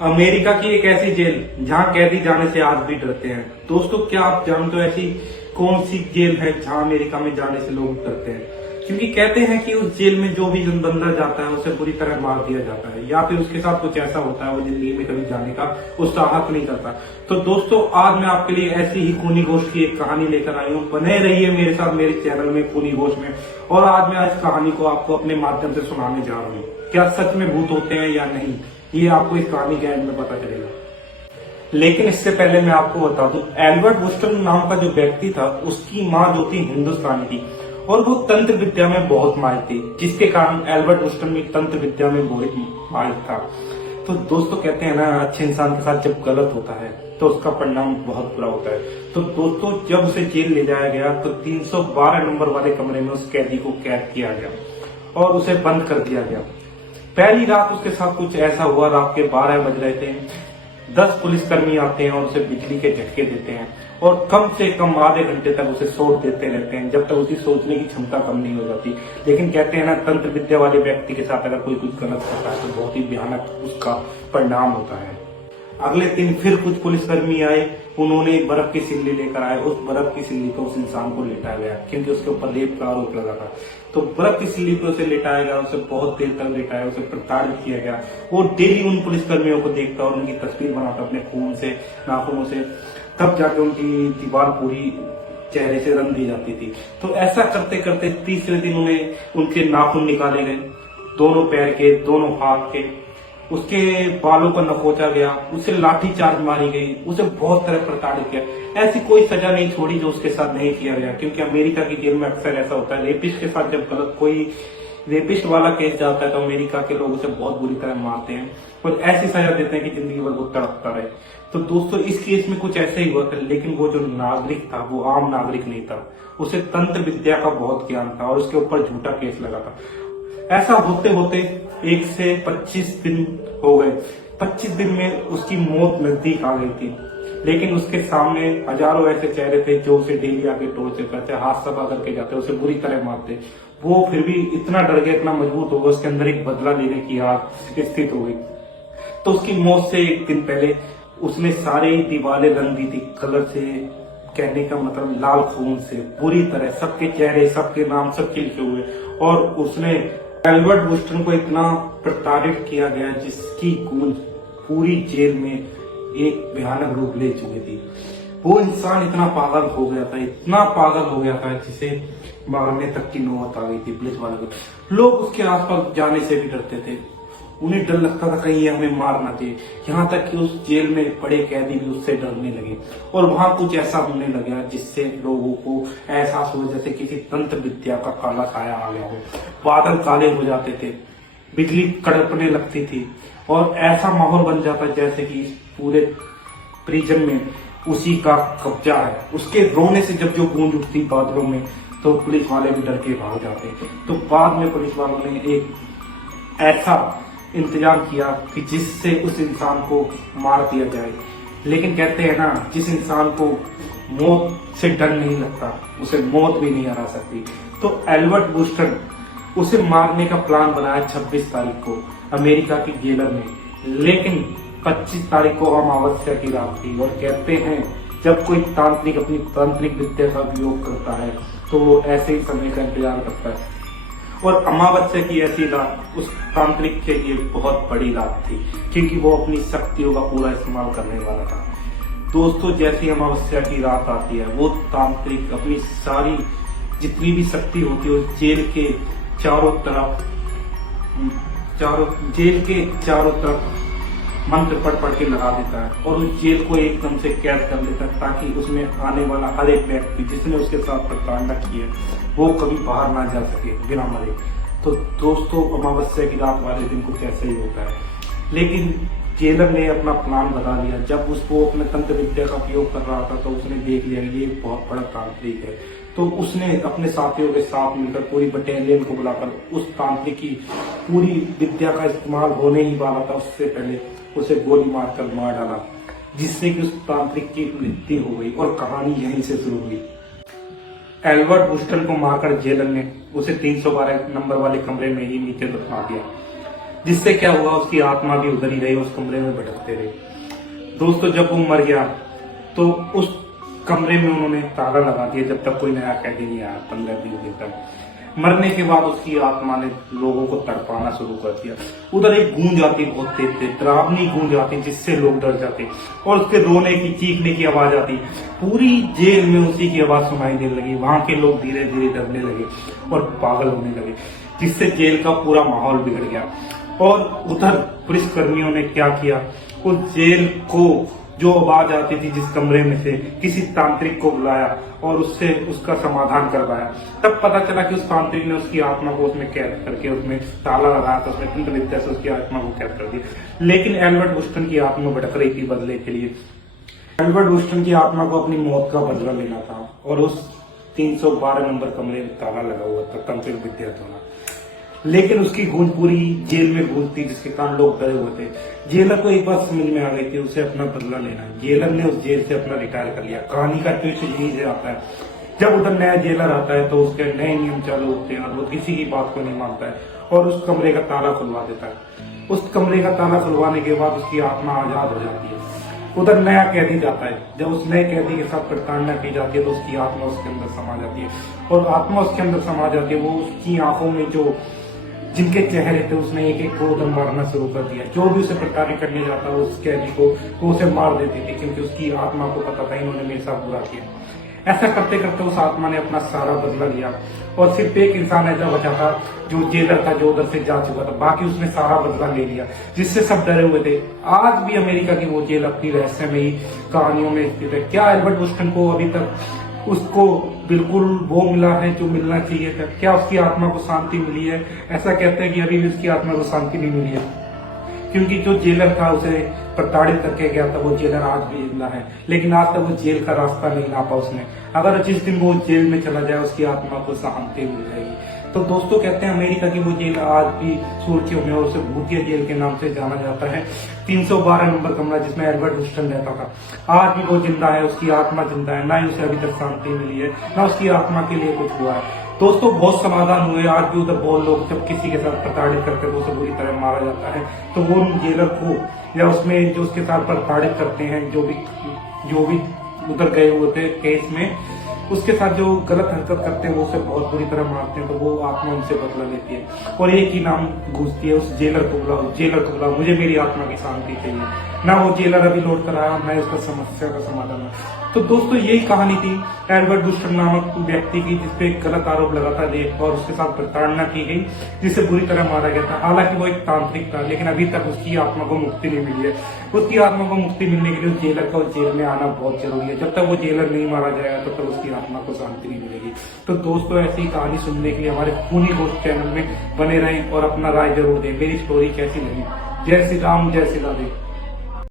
America की एक ऐसी जेल जहां कैदी जाने से आज भी डरते हैं। दोस्तों, क्या आप जानते हो ऐसी कौन सी जेल है जहां अमेरिका में जाने से लोग डरते हैं? क्योंकि कहते हैं कि उस जेल में जो भी बंदा जाता है उसे बुरी तरह मार दिया जाता है या फिर उसके साथ कुछ ऐसा होता है वो जिंदगी में कभी जाने का उत्साहत नहीं करता। तो दोस्तों, आज मैं आपके लिए ऐसी ही खूनी गोश्त की एक कहानी लेकर आई हूँ। बने रहिए मेरे साथ मेरे चैनल में खूनी गोश्त में। और आज मैं इस कहानी को आपको अपने माध्यम से सुनाने जा रहा हूँ। क्या सच में भूत होते हैं या नहीं, ये आपको इस कहानी के एंड में पता चलेगा। लेकिन इससे पहले मैं आपको बता दूं, एल्बर्ट वुस्टन नाम का जो व्यक्ति था उसकी माँ जो थी हिंदुस्तानी थी और वो तंत्र विद्या में बहुत माहिर थी, जिसके कारण एल्बर्ट वुस्टन भी तंत्र विद्या में बहुत माहिर था। तो दोस्तों, कहते हैं ना, अच्छे इंसान के साथ जब गलत होता है तो उसका परिणाम बहुत बुरा होता है। तो दोस्तों, जब उसे जेल ले जाया गया तो 312 नंबर वाले कमरे में उस कैदी को कैद किया गया और उसे बंद कर दिया गया। पहली रात उसके साथ कुछ ऐसा हुआ, रात के 12 बज रहे थे। 10 पुलिसकर्मी आते हैं और उसे बिजली के झटके देते हैं और कम से कम आधे घंटे तक उसे सोच देते रहते हैं जब तक उसकी सोचने की क्षमता कम नहीं हो जाती। लेकिन कहते हैं ना, तंत्र विद्या वाले व्यक्ति के साथ अगर कोई कुछ गलत करता है तो बहुत ही भयानक उसका परिणाम होता है। अगले दिन फिर कुछ पुलिसकर्मी आए, उन्होंने बर्फ की सिल्ली लेकर आए। उस बर्फ की सिल्ली पर उस इंसान को लेटाया गया क्योंकि उसके ऊपर रेप का आरोप लगा था। तो बर्फ की सिल्ली पर उसे लेटाया गया, उसे बहुत देर तक लेटाया, उसे प्रताड़ित किया गया। वो डेली उन पुलिसकर्मियों को देखता और उनकी तस्वीर बनाता अपने खून से, नाखूनों से, तब जाके उनकी दीवार पूरी चेहरे से रंग दी जाती थी। तो ऐसा करते करते तीसरे दिन उन्हें उनके नाखून निकाले गए, दोनों पैर के, दोनों हाथ के। उसके बालों को नकोचा गया, उसे लाठी चार्ज मारी गई, उसे बहुत तरह प्रताड़ित किया। ऐसी कोई सजा नहीं छोड़ी जो उसके साथ नहीं किया गया, क्योंकि अमेरिका की जेल में अक्सर ऐसा होता है, रेपिस्ट के साथ जब गलत कोई रेपिस्ट वाला केस जाता है तो अमेरिका के लोग उसे बहुत बुरी तरह मारते हैं और ऐसी सजा देते हैं कि जिंदगी भर वो तड़पता रहे। तो दोस्तों, इस केस में कुछ ऐसे ही हुआ था, लेकिन वो जो नागरिक था वो आम नागरिक नहीं था, उसे तंत्र विद्या का बहुत ज्ञान था और उसके ऊपर झूठा केस लगा था। ऐसा होते होते 1 से 25 दिन हो गए। 25 दिन में उसकी मौत नजदीक आ गई थी, लेकिन उसके सामने हजारों ऐसे चेहरे थे जो उसे डेली आके टोर्चर करते, हाथ सफा करके जाते, उसे बुरी तरह मारते। वो फिर भी इतना डर गया, इतना मजबूत हो गया, उसके अंदर एक बदला लेने की आग स्थित हो गई। तो उसकी मौत से 1 दिन पहले उसने सारी दीवारें रंग दी थी कलर से, कहने का मतलब लाल खून से, बुरी तरह सबके चेहरे, सबके नाम, सबके लिखे हुए। और उसने एल्बर्ट वुस्टन को इतना प्रताड़ित किया गया जिसकी गूंज पूरी जेल में एक भयानक रूप ले चुकी थी। वो इंसान इतना पागल हो गया था, इतना पागल हो गया था, जिसे मारने तक की नौबत आ गई थी पुलिस वालों को। लोग उसके आसपास जाने से भी डरते थे, उन्हें डर लगता था कहीं ये हमें मार ना दे। यहाँ तक कि उस जेल में बड़े कैदी भी उससे डरने लगे और वहां कुछ ऐसा होने लगा जिससे लोगों को एहसास हुआ जैसे किसी तंत्र विद्या का काला साया आ गया हो। बादल काले हो जाते थे, बिजली कड़कने लगती थी और ऐसा माहौल बन जाता जैसे कि पूरे प्रिजन में उसी का कब्जा है। उसके रोने से जब जो गूंज उठती बादलों में तो पुलिस वाले भी डर के भाग जाते। तो बाद में पुलिस वालों ने एक ऐसा इंतजाम किया कि जिससे उस इंसान को मार दिया जाए। लेकिन कहते हैं ना, जिस इंसान को मौत से डर नहीं लगता उसे मौत भी नहीं हरा सकती। तो एल्बर्ट वुस्टन उसे मारने का प्लान बनाया 26 तारीख को अमेरिका की जेलर में। लेकिन 25 तारीख को अमावस्या की रात थी और कहते हैं जब कोई तांत्रिक अपनी तांत्रिक विद्या का उपयोग करता है तो वो ऐसे ही समय का इंतजार करता है। और अमावस्या की ऐसी रात उस तांत्रिक के लिए बहुत बड़ी रात थी, क्योंकि वो अपनी शक्तियों का पूरा इस्तेमाल करने वाला था। दोस्तों, जैसी अमावस्या की रात आती है वो तांत्रिक अपनी सारी जितनी भी शक्ति होती है उस जेल के चारों तरफ मंत्र पढ़ के लगा देता है और उस जेल को एकदम से कैद कर देता है, ताकि उसमें आने वाला हर एक व्यक्ति जिसने उसके साथ प्रताड़ना की है वो कभी बाहर ना जा सके बिना मरे। तो दोस्तों, अमावस्या की रात वाले दिन कुछ ऐसे ही होता है। लेकिन जेलर ने अपना प्लान बता दिया। जब उसको अपने तंत्र विद्या का उपयोग कर रहा था तो उसने देख लिया ये बहुत बड़ा तांत्रिक है। तो उसने अपने साथियों के साथ मिलकर पूरी बटालियन को बुलाकर उस तांत्रिक की पूरी विद्या का इस्तेमाल होने ही वाला था उससे पहले उसे गोली मारकर मार डाला, जिससे कि उस तांत्रिक की मृत्यु हो गई और कहानी यहीं से शुरू हुई। एल्बर्ट वुस्टन को मारकर जेलर ने उसे 312 नंबर वाले कमरे में ही नीचे दफना दिया, जिससे क्या हुआ, उसकी आत्मा भी उधर ही रही, उस कमरे में भटकते रहे। दोस्तों जब वो मर गया तो उस कमरे में उन्होंने ताला लगा दिया जब तक कोई नया कैदी नहीं आया, 15-20 दिन तक। मरने के बाद उसकी आत्मा ने लोगों को तड़पाना शुरू कर दिया। उधर एक गूंज आती बहुत तेज डरावनी गूंज आती जिससे लोग डर जाते, और उसके रोने की चीखने की आवाज आती। पूरी जेल में उसी की आवाज सुनाई देने लगी। वहां के लोग धीरे धीरे डरने लगे और पागल होने लगे, जिससे जेल का पूरा माहौल बिगड़ गया। और उधर पुलिस कर्मियों ने क्या किया, उस जेल को जो आवाज आती थी जिस कमरे में से, किसी तांत्रिक को बुलाया और उससे उसका समाधान करवाया। तब पता चला कि उस तांत्रिक ने उसकी आत्मा को उसमें कैद करके उसमें ताला लगाया था, उसमें तंत्र विद्या से उसकी आत्मा को कैद कर दिया। लेकिन एल्बर्ट वुस्टन की आत्मा भटक रही थी बदले के लिए। एल्बर्ट वुस्टन की आत्मा को अपनी मौत का बदला लेना था और उस 312 नंबर कमरे में ताला लगा हुआ था तंत्रिक विद्या द्वारा। लेकिन उसकी गूंज पूरी जेल में गूंजती, जिसके कारण लोग डरे हुए थे। जेलर को एक बात समझ में आ गई थी, उसे अपना बदला लेना है। जेलर ने उस जेल से अपना रिटायर कर लिया। कहानी का ट्विस्ट यही से आता है, जब उधर नया जेलर आता है तो उसके नए नियम चालू होते हैं और वो किसी की बात को नहीं मानता है और उस कमरे का ताला खुलवा देता है। उस कमरे का ताला खुलवाने के बाद उसकी आत्मा आजाद हो जाती है। उधर नया कैदी जाता है, जब उस नए कैदी के साथ प्रताड़ना की जाती है तो उसकी आत्मा उसके अंदर समा जाती है, और आत्मा उसके अंदर समा जाती है। वो उसकी आंखों में जो जिनके चेहरे थे उसने एक एक को उधर मारना शुरू कर दिया। जो भी उसे प्रताड़ित करने जाता उस कैदी को वो उसे मार देती थी, क्योंकि उसकी आत्मा को पता था इन्होंने मेरे साथ बुरा किया। ऐसा करते करते उस आत्मा ने अपना सारा बदला लिया और सिर्फ एक इंसान ऐसा बचा था जो जेलर था, जो उधर से जा चुका था। बाकी उसने सारा बदला ले लिया, जिससे सब डरे हुए थे। आज भी अमेरिका की वो जेल अपनी रहस्यमयी कहानियों में स्थित है। क्या एल्बर्ट वुस्टन को अभी तक उसको बिल्कुल वो मिला है जो मिलना चाहिए था? क्या उसकी आत्मा को शांति मिली है? ऐसा कहते हैं कि अभी भी उसकी आत्मा को शांति नहीं मिली है, क्योंकि जो जेलर था उसे प्रताड़ित करके गया था, वो जेलर आज भी जिंदा है, लेकिन आज तक वो जेल का रास्ता नहीं नापा उसने। अगर जिस दिन वो जेल में चला जाए उसकी आत्मा को शांति मिल जाएगी। तो दोस्तों कहते हैं अमेरिका की वो जेल आज भी सुर्खियों में, और उसे भूतिया जेल के नाम से जाना जाता है। 312 नंबर कमरा जिसमें एल्बर्ट वुस्टन रहता था, आज भी वो जिंदा है, उसकी आत्मा जिंदा है। ना ही उसे अभी तक शांति मिली है, ना उसकी आत्मा के लिए कुछ हुआ है। दोस्तों बहुत समाधान हुए। आज भी उधर बहुत लोग जब किसी के साथ प्रताड़ित करते हैं तो उसे बुरी तरह मारा जाता है, तो वो जेलर को या उसमें जो उसके साथ प्रताड़ित करते हैं, जो भी उधर गए हुए थे केस में, उसके साथ जो गलत हरकत करते हैं वो उसे बहुत बुरी तरह मारते हैं, तो वो आत्मा उनसे बदला लेती है और एक ही नाम गूंजती है, उस जेलर को बुलाओ, मुझे मेरी आत्मा की शांति चाहिए। ना वो जेलर अभी लौट कर आया, ना उसका समस्या का समाधान है। तो दोस्तों यही कहानी थी एल्बर्ट वुस्टन नामक व्यक्ति की, जिसपे गलत आरोप लगाता था और उसके साथ प्रताड़ना की गई, जिसे बुरी तरह मारा गया था। हालांकि वो एक तांत्रिक था, लेकिन अभी तक उसकी आत्मा को मुक्ति नहीं मिली है। उसकी आत्मा को मुक्ति मिलने के लिए उस जेलर का जेल में आना बहुत जरूरी है। जब तक वो जेलर नहीं मारा जाएगा तब तक उसकी आत्मा को शांति नहीं मिलेगी। तो दोस्तों ऐसी कहानी सुनने के लिए हमारे खूनी गोश्त चैनल में बने रहें और अपना राय जरूर दें। मेरी स्टोरी कैसी लगी? जय श्री राम, जय श्री राधे।